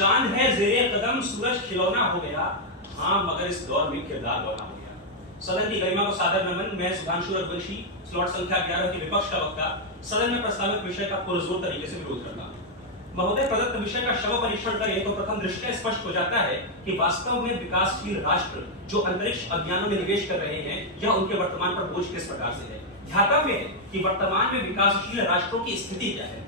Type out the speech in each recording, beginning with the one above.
चांद है जेरे कदम सूरज खिलौना हो गया, हाँ मगर इस दौर में किरदार लौना हो गया। सदन की गरिमा को सादर नमन। मैं सुधांशु रघुवंशी, स्लॉट संख्या 11 के विपक्ष का वक्ता, सदन में प्रस्तावित विषय का पुरजोर तरीके से विरोध करता हूं। महोदय, प्रदत्त विषय का शव परीक्षण करें तो प्रथम दृष्टया स्पष्ट हो जाता है कि वास्तव में विकासशील राष्ट्र जो अंतरिक्ष अभियानों में निवेश कर रहे हैं या उनके वर्तमान पर बोझ किस प्रकार से है। ध्यातव्य है कि वर्तमान में विकासशील राष्ट्रों की स्थिति क्या है।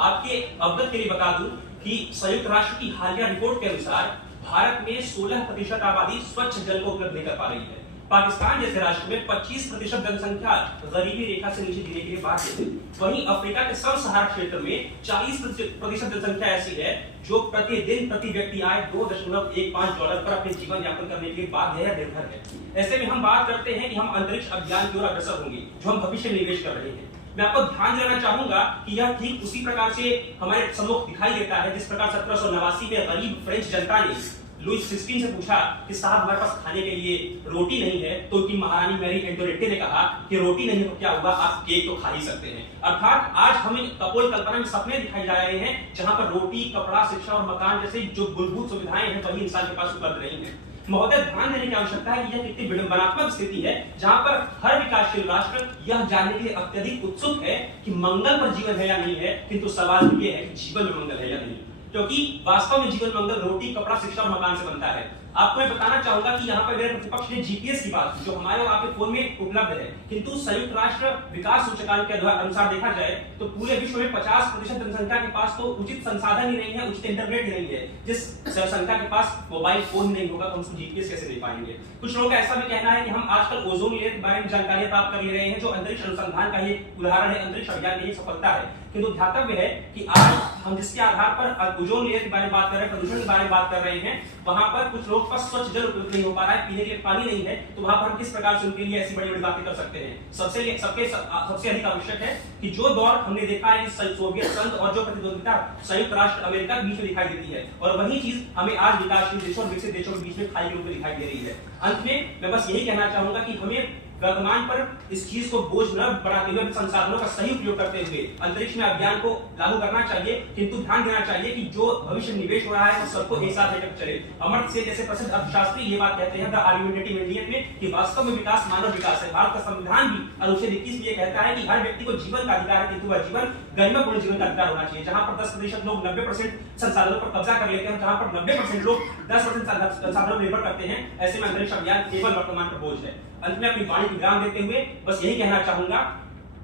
आपके अवगत के लिए बता दूं कि संयुक्त राष्ट्र की हालिया रिपोर्ट के अनुसार भारत में 16% आबादी स्वच्छ जल को उपलब्ध नहीं कर पा रही है। पाकिस्तान जैसे राष्ट्र में 25% जनसंख्या गरीबी रेखा से नीचे जीने के लिए बाध्य है। वहीं अफ्रीका के सब सहारा क्षेत्र में 40% जनसंख्या ऐसी है जो प्रतिदिन प्रति व्यक्ति आय $2.15 पर अपने जीवन यापन करने के लिए बाध्य है, निर्भर है। ऐसे में हम बात करते हैं कि हम अंतरिक्ष अभियान की ओर अग्रसर होंगे जो हम भविष्य में निवेश कर रहे हैं। मैं आपको ध्यान दिलाना चाहूंगा कि यह ठीक उसी प्रकार से हमारे सम्मुख दिखाई देता है जिस प्रकार 1789 में गरीब फ्रेंच जनता ने लुईस 16 से पूछा कि साहब हमारे पास खाने के लिए रोटी नहीं है, तो उनकी महारानी मैरी एंटोनेट ने कहा कि रोटी नहीं तो क्या होगा, आप केक तो खा ही सकते हैं। अर्थात आज हमें कपोल कल्पना में सपने दिखाई जा रहे हैं जहां पर रोटी, कपड़ा, शिक्षा और मकान जैसे जो मूलभूत सुविधाएं हैं वही इंसान के पास उपलब्ध नहीं है। महोदय, ध्यान देने की आवश्यकता है कि यह कितनी विडंबनात्मक स्थिति है जहां पर हर विकासशील राष्ट्र यह जानने के लिए अत्यधिक उत्सुक है कि मंगल पर जीवन है या नहीं है, किंतु सवाल यह है कि जीवन में मंगल है या नहीं, क्योंकि वास्तव में जीवन मंगल रोटी, कपड़ा, शिक्षा और मकान से बनता है। आपको मैं बताना चाहूंगा कि यहाँ पर मेरे प्रतिपक्ष ने जीपीएस की बात जो हमारे और आपके फोन में उपलब्ध है, किंतु संयुक्त राष्ट्र विकास सूचकांक के अनुसार देखा जाए तो पूरे विश्व में 50% जनसंख्या के पास तो उचित संसाधन ही नहीं है, उचित इंटरनेट ही नहीं है। जिस जनसंख्या के पास मोबाइल फोन नहीं होगा तो हम जीपीएस कैसे दे पाएंगे। कुछ लोगों का ऐसा भी कहना है कि हम आजकल ओजोन लेयर के बारे में जानकारी प्राप्त कर ले रहे हैं जो अंतरिक्ष अनुसंधान का ही उदाहरण है, अंतरिक्ष अभियान की सफलता है। किंतु ध्यातव्य है कि आज हम जिसके आधार पर ओजोन लेयर के बारे में बात कर रहे हैं, प्रदूषण के बारे में बात कर रहे हैं, वहां पर कुछ लोग पास स्वच्छ जल उपलब्ध नहीं हो पा रहा है, पीने के लिए पानी नहीं है, तो वहां पर हम किस प्रकार से उनके लिए ऐसी बड़ी-बड़ी बातें कर सकते हैं। सबसे अधिक आवश्यक है कि जो दौर हमने देखा है सोवियत संघ और जो प्रतिद्वंदिता संयुक्त राष्ट्र अमेरिका के बीच में दिखाई देती है, और वही चीज हमें आज विकासशील देशों और विकसित देशों के बीच में खाई के रूप में दिखाई दे रही है। अंत में मैं बस यही कहना चाहूंगा कि हमें वर्तमान पर इस चीज को बोझ न बढ़ाते हुए संसाधनों का सही उपयोग करते हुए अंतरिक्ष में अभियान को लागू करना चाहिए, किंतु ध्यान देना चाहिए कि जो भविष्य में निवेश हो रहा है वो सबको एक साथ लेकर चले। अमर्त्य सेन जैसे प्रसिद्ध अर्थशास्त्री ये बात कहते हैं द आर्गुमेंटेटिव इंडियन में कि वास्तव में विकास मानव विकास है। भारत का संविधान भी अनुच्छेद 21 में ये कहता है कि हर व्यक्ति को जीवन का अधिकार है, किंतु वह जीवन गरिमापूर्ण जीवन का अधिकार होना चाहिए। जहां पर 10% लोग 90% संसाधनों पर कब्जा कर लेते हैं, जहां पर 90% लोग 10% संसाधनों पर निर्भर करते हैं, ऐसे में अंतरिक्ष अभियान केवल वर्तमान पर बोझ है। अंत में अपनी वाणी को विराम देते हुए बस यही कहना चाहूंगा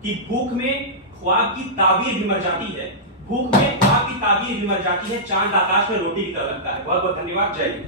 कि भूख में ख्वाब की ताबीर भी मर जाती है, भूख में ख्वाब की ताबीर भी मर जाती है, चांद आकाश में रोटी की तरह लगता है। बहुत बहुत धन्यवाद। जय हिंद।